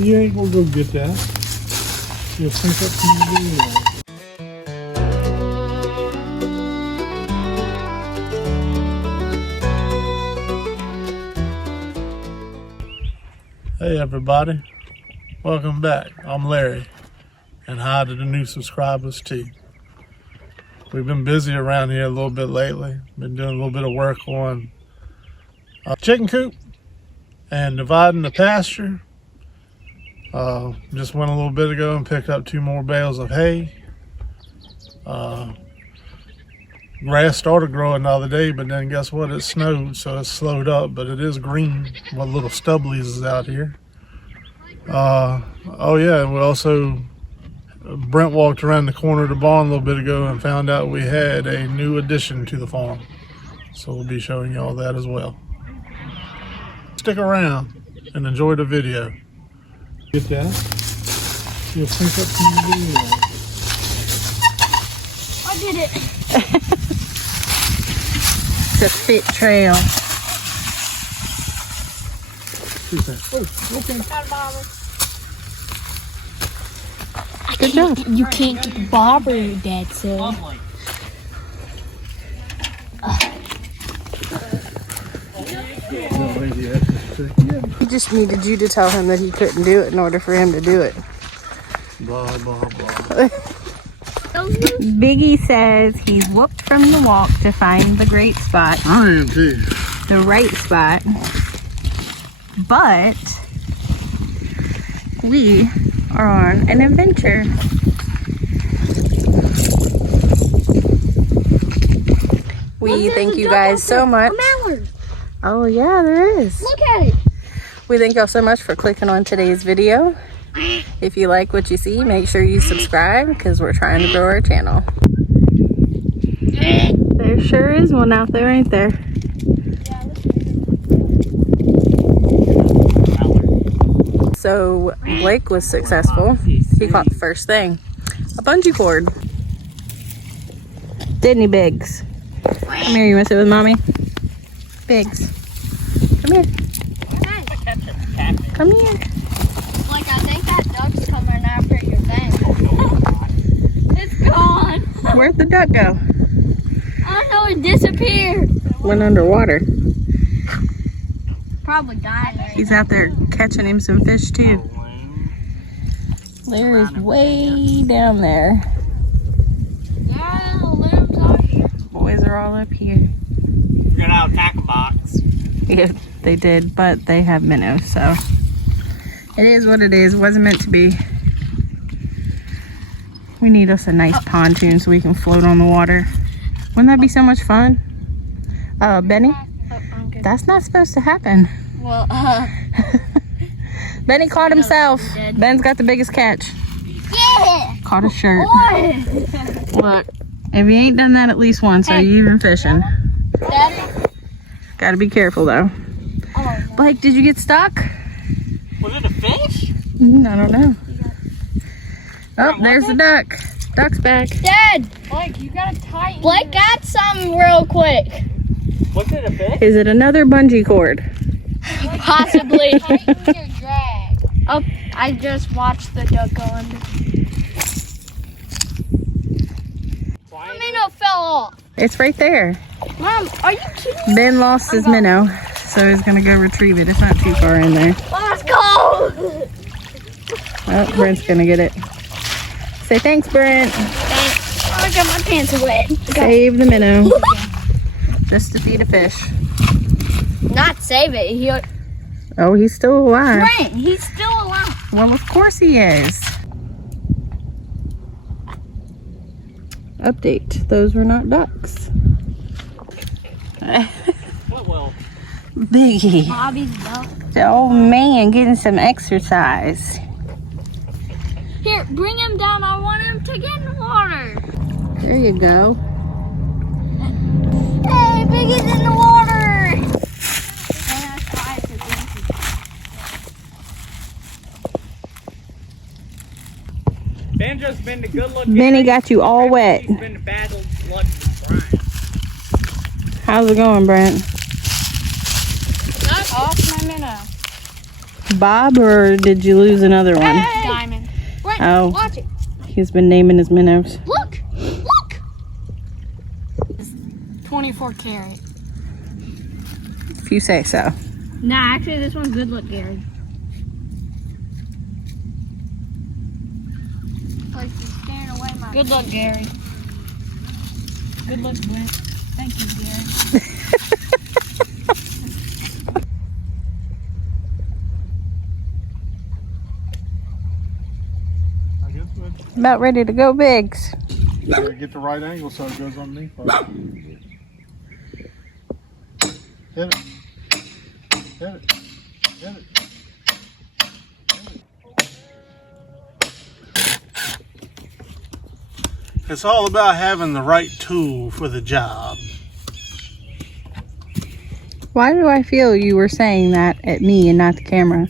You ain't gonna go get that. You'll think up some video. Hey everybody, welcome back. I'm Larry, and hi to the new subscribers too. We've been busy around here a little bit lately. Been doing a little bit of work on a chicken coop and dividing the pasture. Just went a little bit ago and picked up 2 more bales of hay. Grass started growing the other day, but then guess what? It snowed, so it slowed up, but it is green. What little stubblies is out here. Oh yeah, we also, Brent walked around the corner of the barn a little bit ago and found out we had a new addition to the farm. So we'll be showing you all that as well. Stick around and enjoy the video. Get that? You'll think up some video. I did it. It's a fit trail. Oh, okay. Good job. You can't get the bobber, Dad said. He just needed you to tell him that he couldn't do it in order for him to do it. Blah, blah, blah. Biggie says he's whooped from the walk to find the great spot. I am too. The right spot. But we are on an adventure. We thank you guys so much. Oh yeah, there is. Look at it. We thank y'all so much for clicking on today's video. If you like what you see, make sure you subscribe because we're trying to grow our channel. There sure is one out there, ain't there? So Blake was successful. He caught the first thing, a bungee cord. Didn't he, Biggs? Come here, you want to sit with mommy? Biggs, come here. Come here. Like, I think that duck's coming after your thing. It's gone. Where'd the duck go? I don't know, it disappeared. Went underwater. Probably died. He's out there catching him some fish too. Larry's way down there. Yeah, the loons are here. Boys are all up here. Got out tackle box. Yeah, they did, but they have minnows, so it is what it is. It wasn't meant to be. We need us a nice pontoon so we can float on the water. Wouldn't that be so much fun? Benny? That's not supposed to happen. Well, Benny caught himself. Ben's got the biggest catch. yeah. Caught a shirt. What? Look, if you ain't done that at least once, are you even fishing? Daddy? Gotta be careful though. Oh, no. Blake, did you get stuck? Was it a fish? I don't know. Oh, there's the duck. Duck's back. Dad! Blake, you gotta tighten. Blake got some real quick. Was it a fish? Is it another bungee cord? Possibly. Tighten your drag. Oh, I just watched the duck go under. The minnow fell off. It's right there. Mom, are you kidding? Ben lost his minnow, so he's gonna go retrieve it. It's not too far in there. Let's go! Oh, Brent's gonna get it. Say thanks, Brent. Thanks. Oh, I got my pants wet. Save the minnow. Just to feed a fish. Not save it. Oh, he's still alive. Brent, he's still alive. Well, of course he is. Update. Those were not ducks. Well. Biggie. Bobby's duck. The old man getting some exercise. Here, bring him down. I want him to get in the water. There you go. Hey, Biggie's in the water. Ben just been the good looking. Benny got you all wet. He's been the bad luck with Brian. How's it going, Brent? Off my minnow. Bob, or did you lose another one? Diamond. Right, Oh. watch it. He's been naming his minnows. Look, look. 24 karat. If you say so. Nah, actually, this one's good look, Gary. Like you're scaring away my. Good luck, Gary. Good luck, Brent. Thank you, Gary. I guess we'll About ready to go, Biggs. get the right angle so it goes underneath. Hit it. Hit it. Hit it. It's all about having the right tool for the job. Why do I feel you were saying that at me and not the camera?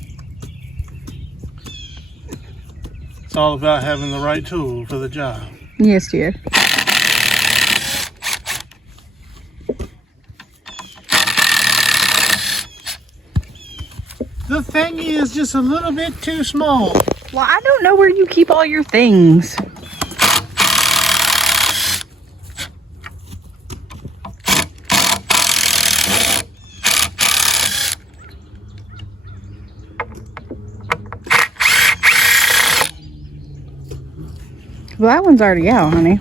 It's all about having the right tool for the job. Yes, dear. The thing is just a little bit too small. Well, I don't know where you keep all your things. Well, that one's already out, honey.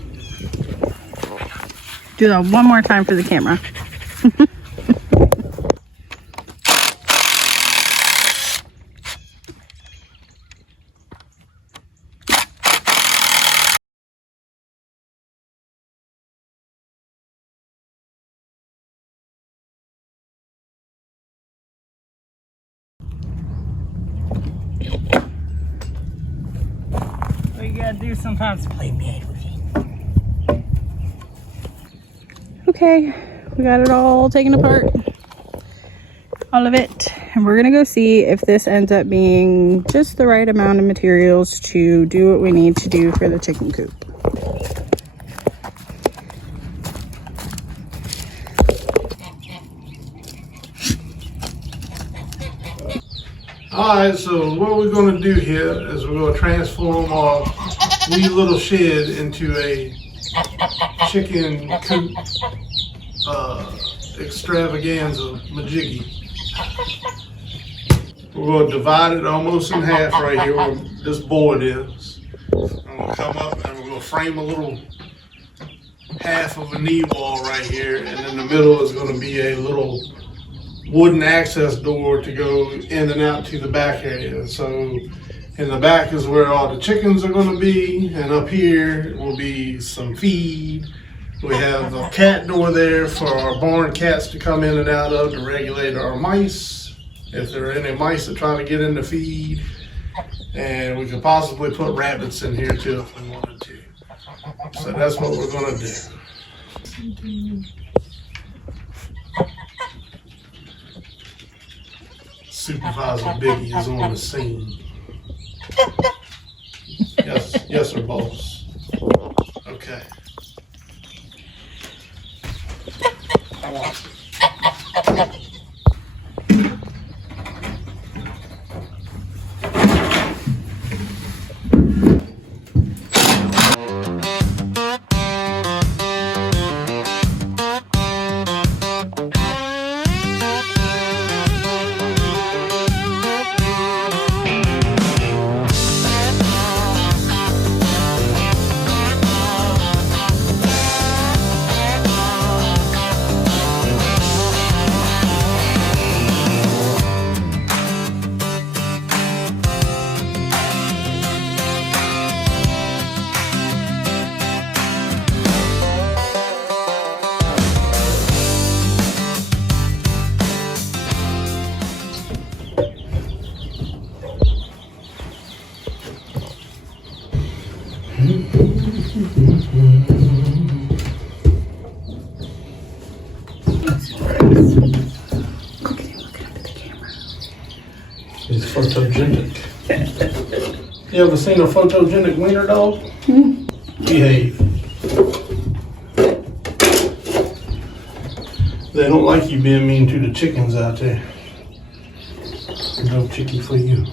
Do that one more time for the camera. What you gotta do sometimes to play me. Okay, we got it all taken apart. All of it. And we're gonna go see if this ends up being just the right amount of materials to do what we need to do for the chicken coop. Alright, so what we're going to do here is we're going to transform our wee little shed into a chicken coop extravaganza majiggy. We're going to divide it almost in half right here where this board is. I'm going to come up and we're going to frame a little half of a knee wall right here, and in the middle is going to be a little wooden access door to go in and out to the back area. So in the back is where all the chickens are going to be, and up here will be some feed. We have a cat door there for our barn cats to come in and out of to regulate our mice, if there are any mice that try to get in the feed. And we could possibly put rabbits in here too if we wanted to. So that's what we're going to do. Supervisor Biggie is on the scene. Yes, sir, boss. Okay. He's photogenic. You ever seen a photogenic wiener dog? Behave. They don't like you being mean to the chickens out there. No chicky for you.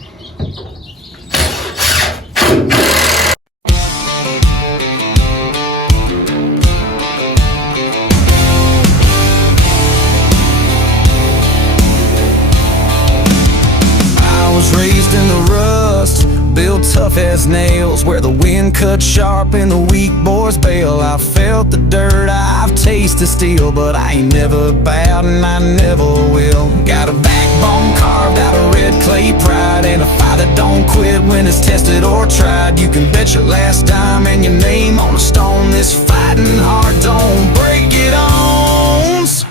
I was raised in the rust, built tough as nails, where the wind cuts sharp and the weak boys bail. I felt the dirt, I've tasted steel, but I ain't never bowed and I never will. Got a backbone carved out of red clay pride, and a fire that don't quit when it's tested or tried. You can bet your last dime and your name on a stone. This fighting heart don't break, it owns.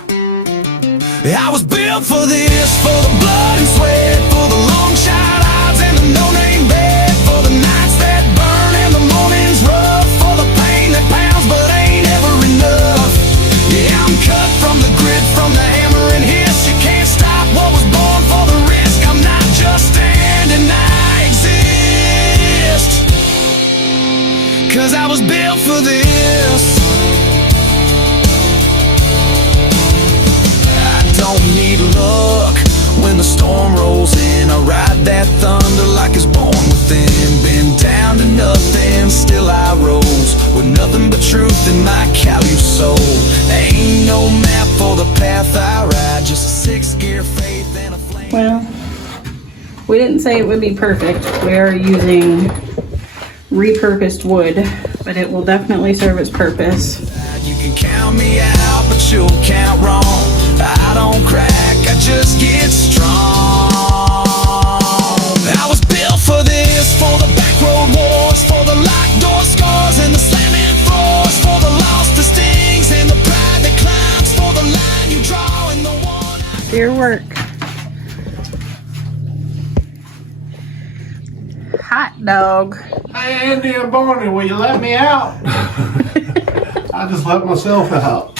I was built for this, for the blood and sweat, for the long shot odds and the no-name bet, for the nights that burn and the mornings rough, for the pain that pounds but ain't ever enough. Yeah, I'm cut from the grit, from the hammer and hiss. You can't stop what was born for the risk. I'm not just standing, I exist, 'cause I was built for this. Don't need luck when the storm rolls in. I ride that thunder like it's born within. Been down to nothing, still I rose, with nothing but truth in my callous soul. Ain't no map for the path I ride, just a six-gear faith and a flame. Well, we didn't say it would be perfect. We are using repurposed wood, but it will definitely serve its purpose. You can count me out, but you'll count wrong. I don't crack, I just get strong. I was built for this, for the back road wars, for the locked door scars and the slamming floors, for the loss that stings and the pride that climbs, for the line you draw and the one I... Your work. Hot dog. Hey, Andy and Barney, will you let me out? I just let myself out.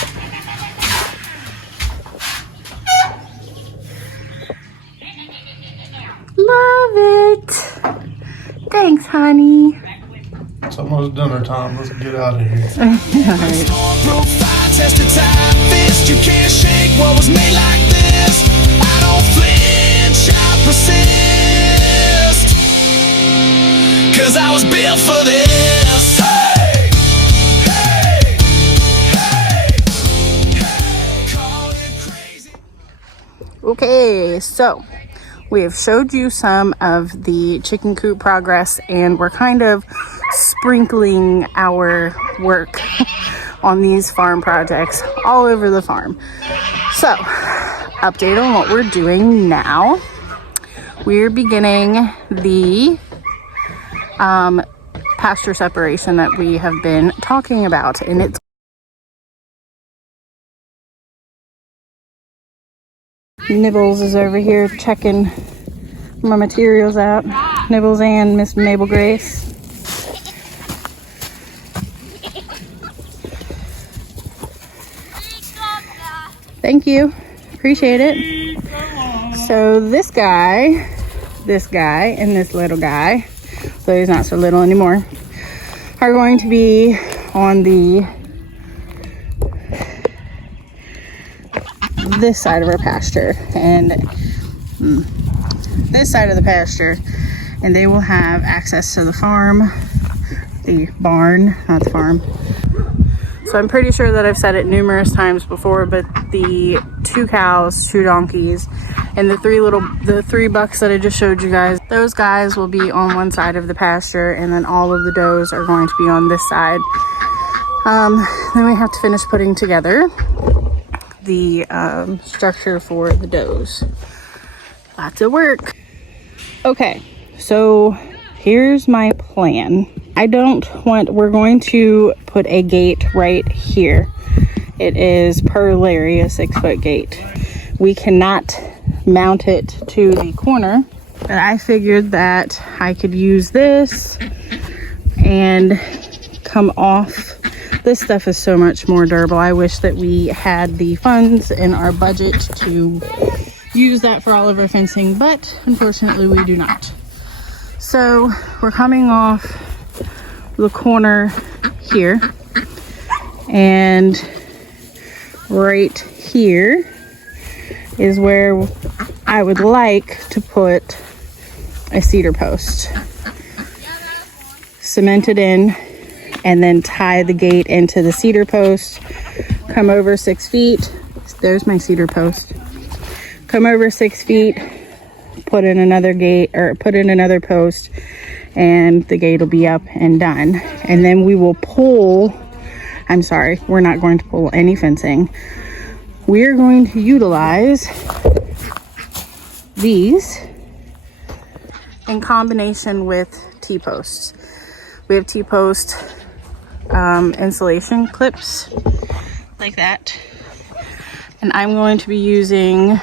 Love it. Thanks, honey. It's almost dinner time. Let's get out of here. Alright. Broke fire, tested time, fist. You can't shake what was made like this. I don't flinch, I persist, 'cause I was built for this. Hey, hey, hey, hey. Call it crazy. Okay, so we have showed you some of the chicken coop progress, and we're kind of sprinkling our work on these farm projects all over the farm. So, update on what we're doing now. We're beginning the pasture separation that we have been talking about, and it's Nibbles is over here checking my materials out. Nibbles and Miss Mabel Grace. Thank you. Appreciate it. So this guy, and this little guy, so he's not so little anymore, are going to be on this side of our pasture and this side of the pasture, and they will have access to the farm, the barn, not the farm. So I'm pretty sure that I've said it numerous times before, but the 2 cows, 2 donkeys, and the three bucks that I just showed you guys, those guys will be on one side of the pasture, and then all of the does are going to be on this side. Then we have to finish putting together the structure for the does. Lots of work. Okay, so here's my plan. We're going to put a gate right here. It is per Larry, a 6-foot gate. We cannot mount it to the corner, but I figured that I could use this and come off. This stuff is so much more durable. I wish that we had the funds in our budget to use that for all of our fencing, but unfortunately we do not. So we're coming off the corner here, and right here is where I would like to put a cedar post. Cement it in and then tie the gate into the cedar post. Come over 6 feet. There's my cedar post. Come over 6 feet, put in another gate or put in another post, and the gate will be up and done. And then we will pull, I'm sorry, we're not going to pull any fencing. We're going to utilize these in combination with T-posts. We have T-post insulation clips like that. And I'm going to be using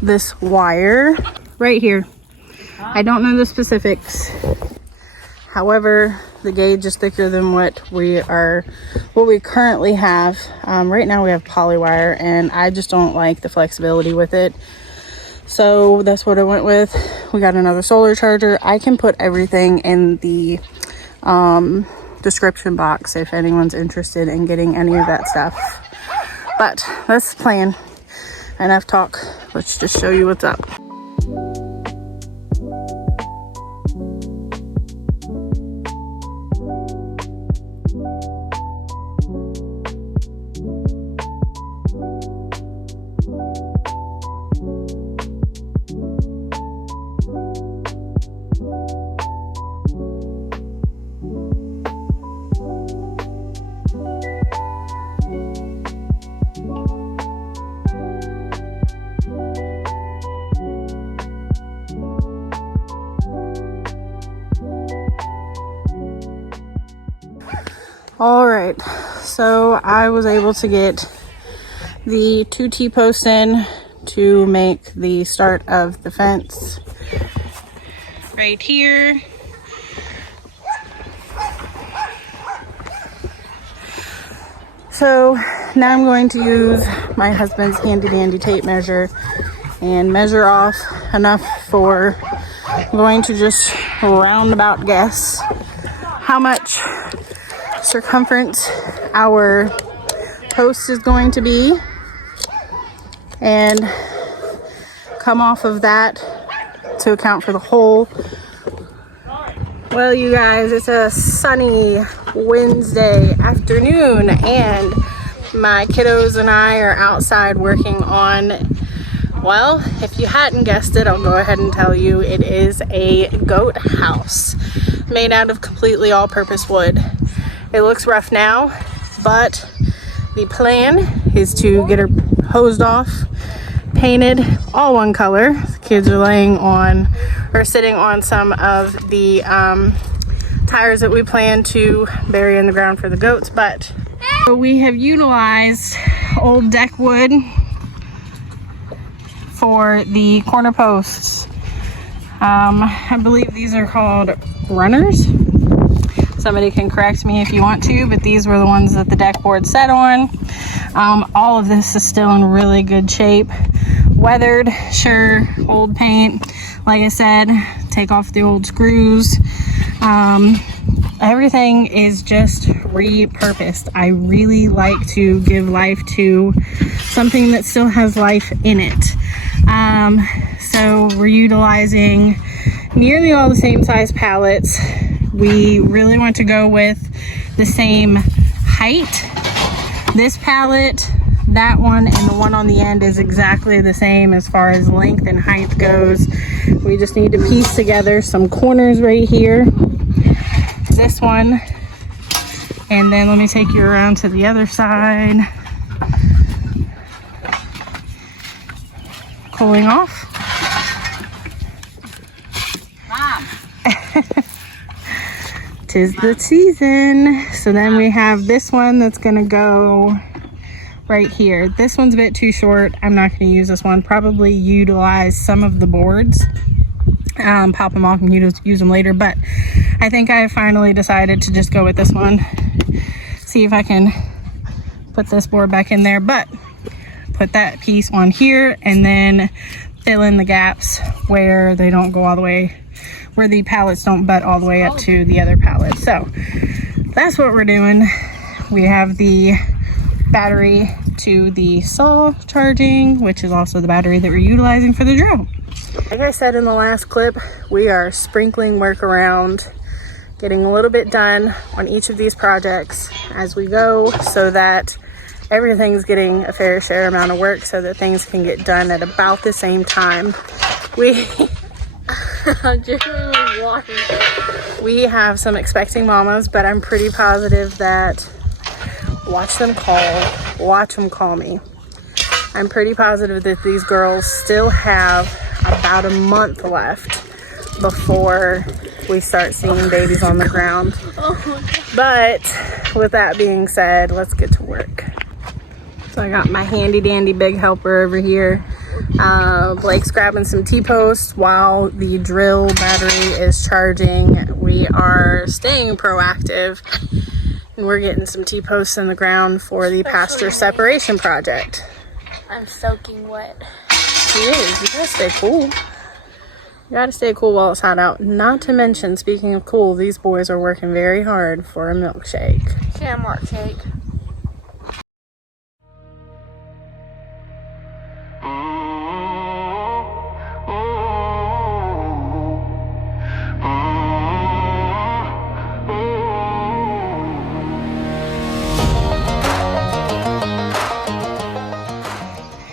this wire right here. I don't know the specifics. However, the gauge is thicker than what we currently have. Right now we have poly wire, and I just don't like the flexibility with it. So that's what I went with. We got another solar charger. I can put everything in the description box if anyone's interested in getting any of that stuff. But that's the plan. Enough talk. Let's just show you what's up. All right, so I was able to get the 2 T-posts in to make the start of the fence right here. So now I'm going to use my husband's handy dandy tape measure and measure off enough for, I'm going to just roundabout guess how much circumference our post is going to be, and come off of that to account for the hole. Well, you guys, it's a sunny Wednesday afternoon, and my kiddos and I are outside working on, well, if you hadn't guessed it, I'll go ahead and tell you, it is a goat house made out of completely all-purpose wood. It looks rough now, but the plan is to get her hosed off, painted all one color. The kids are laying on or sitting on some of the tires that we plan to bury in the ground for the goats. But so we have utilized old deck wood for the corner posts. I believe these are called runners. Somebody can correct me if you want to, but these were the ones that the deck board sat on. All of this is still in really good shape. Weathered, sure, old paint. Like I said, take off the old screws. Everything is just repurposed. I really like to give life to something that still has life in it. So we're utilizing nearly all the same size pallets. We really want to go with the same height. This pallet, that one, and the one on the end is exactly the same as far as length and height goes. We just need to piece together some corners right here. This one, and then let me take you around to the other side. Cooling off. Mom. 'Tis the season. So then we have this one that's gonna go right here. This one's a bit too short. I'm not gonna use this one. Probably utilize some of the boards, pop them off and use them later, but I think I finally decided to just go with this one. See if I can put this board back in there, but put that piece on here and then fill in the gaps where they don't go all the way, where the pallets don't butt all the way up to the other pallet. So that's what we're doing. We have the battery to the saw charging, which is also the battery that we're utilizing for the drill. Like I said in the last clip, we are sprinkling work around, getting a little bit done on each of these projects as we go so that everything's getting a fair share amount of work so that things can get done at about the same time. We have some expecting mamas, but I'm pretty positive that watch them call me. I'm pretty positive that these girls still have about a month left before we start seeing babies on the ground. But with that being said, let's get to work. So I got my handy dandy big helper over here. Blake's grabbing some T-posts while the drill battery is charging. We are staying proactive and we're getting some T-posts in the ground for the pasture separation project. I'm soaking wet. She is. You gotta stay cool. You gotta stay cool while it's hot out. Not to mention, speaking of cool, these boys are working very hard for a milkshake. Shamrock shake.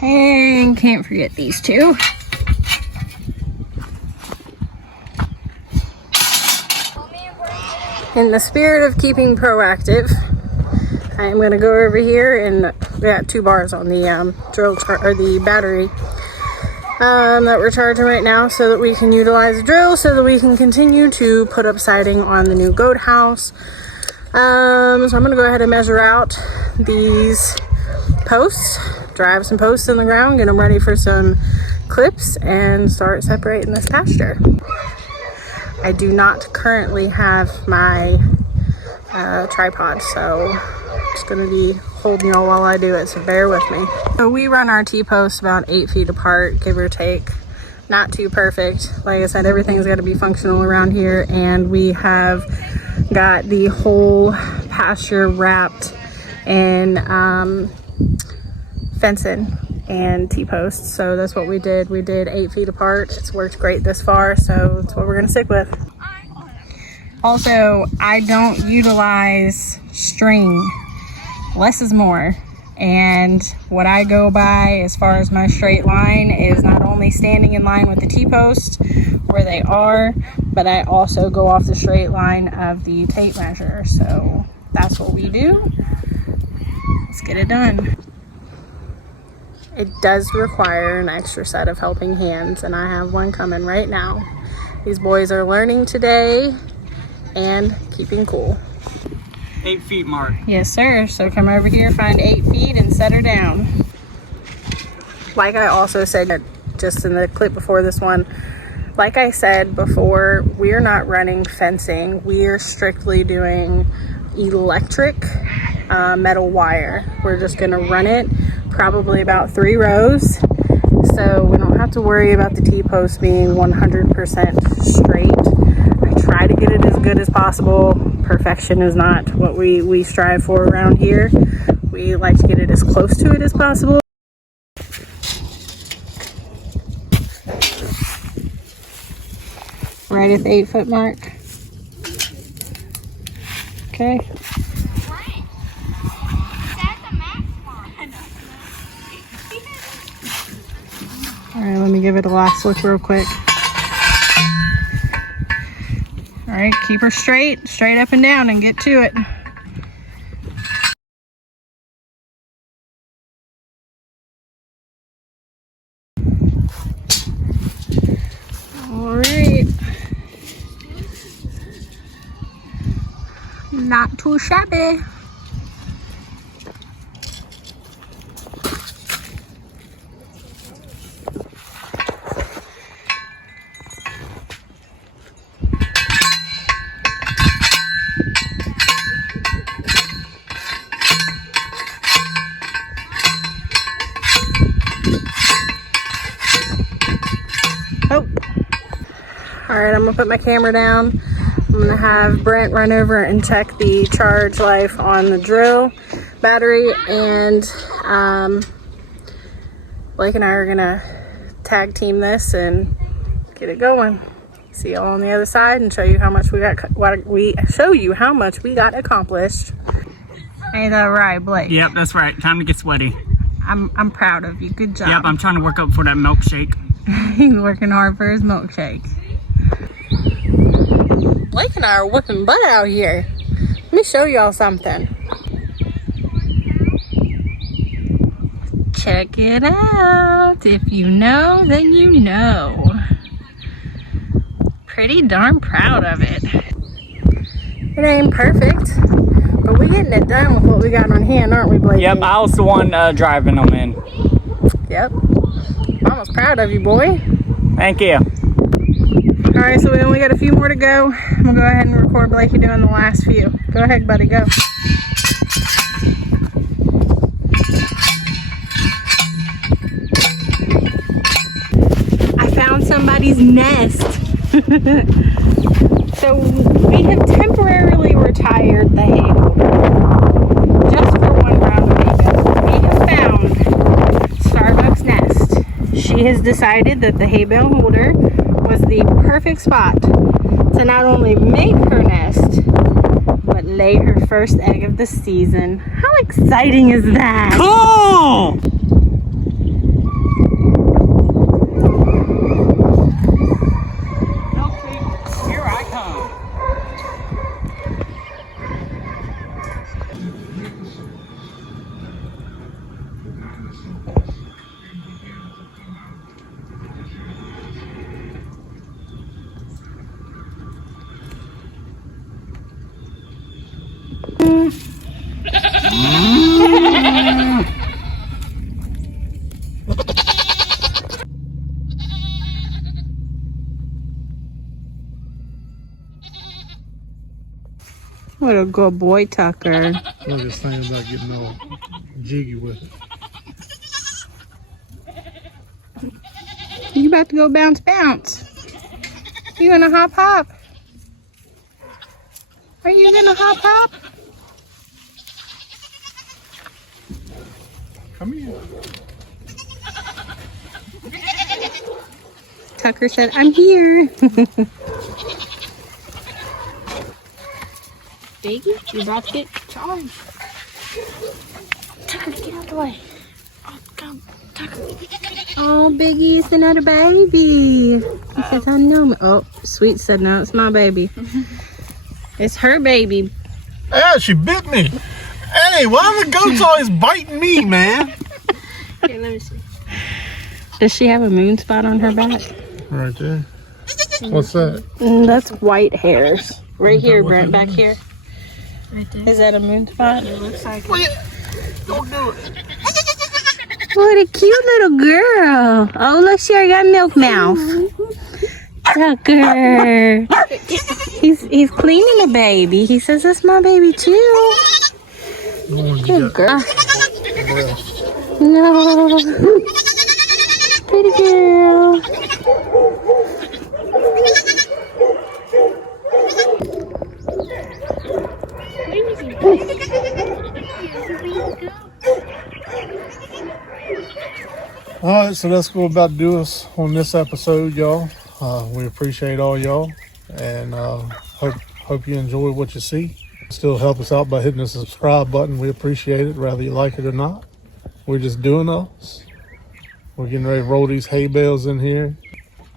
And can't forget these two. In the spirit of keeping proactive, I am going to go over here and we got 2 bars on the drill or the battery that we're charging right now so that we can utilize the drill so that we can continue to put up siding on the new goat house. So I'm going to go ahead and measure out these posts, drive some posts in the ground, get them ready for some clips and start separating this pasture. I do not currently have my tripod, so I'm just going to be holding y'all while I do it, so bear with me. So we run our T-posts about 8 feet apart, give or take. Not too perfect. Like I said, everything's got to be functional around here, and we have got the whole pasture wrapped in fencing and T-posts. So that's what we did. We did 8 feet apart. It's worked great this far, so that's what we're gonna stick with. Also, I don't utilize string. Less is more. And what I go by as far as my straight line is not only standing in line with the T-posts where they are, but I also go off the straight line of the tape measure. So that's what we do. Let's get it done. It does require an extra set of helping hands, and I have one coming right now. These boys are learning today and keeping cool. 8 feet mark. Yes, sir. So come over here, find 8 feet, and set her down. Like I also said just in the clip before this one, like I said before, we're not running fencing. We're strictly doing electric metal wire. We're just going to run it probably about 3 rows, so we don't have to worry about the T-post being 100% straight. I try to get it as good as possible. Perfection is not what we strive for around here. We like to get it as close to it as possible. Right at the 8 foot mark. Okay. All right, let me give it a last look real quick. All right, keep her straight up and down and get to it. All right. Not too shabby. Alright, I'm gonna put my camera down. I'm gonna have Brent run over and check the charge life on the drill. battery, and Blake and I are gonna tag team this and get it going. See y'all on the other side and show you how much we got. Show you how much we got accomplished. Ain't that right, Blake? Yep, that's right. Time to get sweaty. I'm proud of you. Good job. Yep, I'm trying to work up for that milkshake. He's working hard for his milkshake. Blake and I are whipping butt out here. Let me show y'all something. Check it out. If you know, then you know. Pretty darn proud of it. It ain't perfect, but we're getting it done with what we got on hand, aren't we, Blake? Yep, I was the one driving them in. Yep. Mama's proud of you, boy. Thank you. All right, so we only got a few more to go. I'm gonna go ahead and record Blakey doing the last few. Go ahead, buddy, go. I found somebody's nest. So we have temporarily retired the hay bale just for one round of hay bale. We have found Starbucks nest. She has decided that the hay bale holder was the perfect spot to not only make her nest, but lay her first egg of the season. How exciting is that? Cool! Okay, here I come. What a good boy, Tucker. I was just thinking about getting all jiggy with it. You about to go bounce, bounce. You gonna hop, hop? Are you gonna hop, hop? Come here. Tucker said, I'm here. Baby, you're about to get charged. Tucker, get out the way. Oh, come, Tucker. Oh, Biggie, it's another baby. He says, I know. Oh, Sweet said, no, it's my baby. It's her baby. Yeah, she bit me. Hey, why are the goats always biting me, man? Here, let me see. Does she have a moon spot on her back? Right there. What's that? That's white hairs. Right here, Brent, back here. Right there. Is that a moon spot? It looks like it. Don't do it. What a cute little girl. Oh, look, she already got milk mouth. Tucker. He's cleaning the baby. He says, that's my baby too. Good girl. No. Pretty girl. Alright, so that's what we're about to do us on this episode, y'all. We appreciate all y'all, and hope you enjoy what you see. Still help us out by hitting the subscribe button. We appreciate it, whether you like it or not. We're just doing us. We're getting ready to roll these hay bales in here.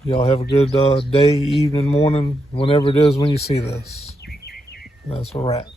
Y'all have a good day, evening, morning, whenever it is when you see this. That's a wrap.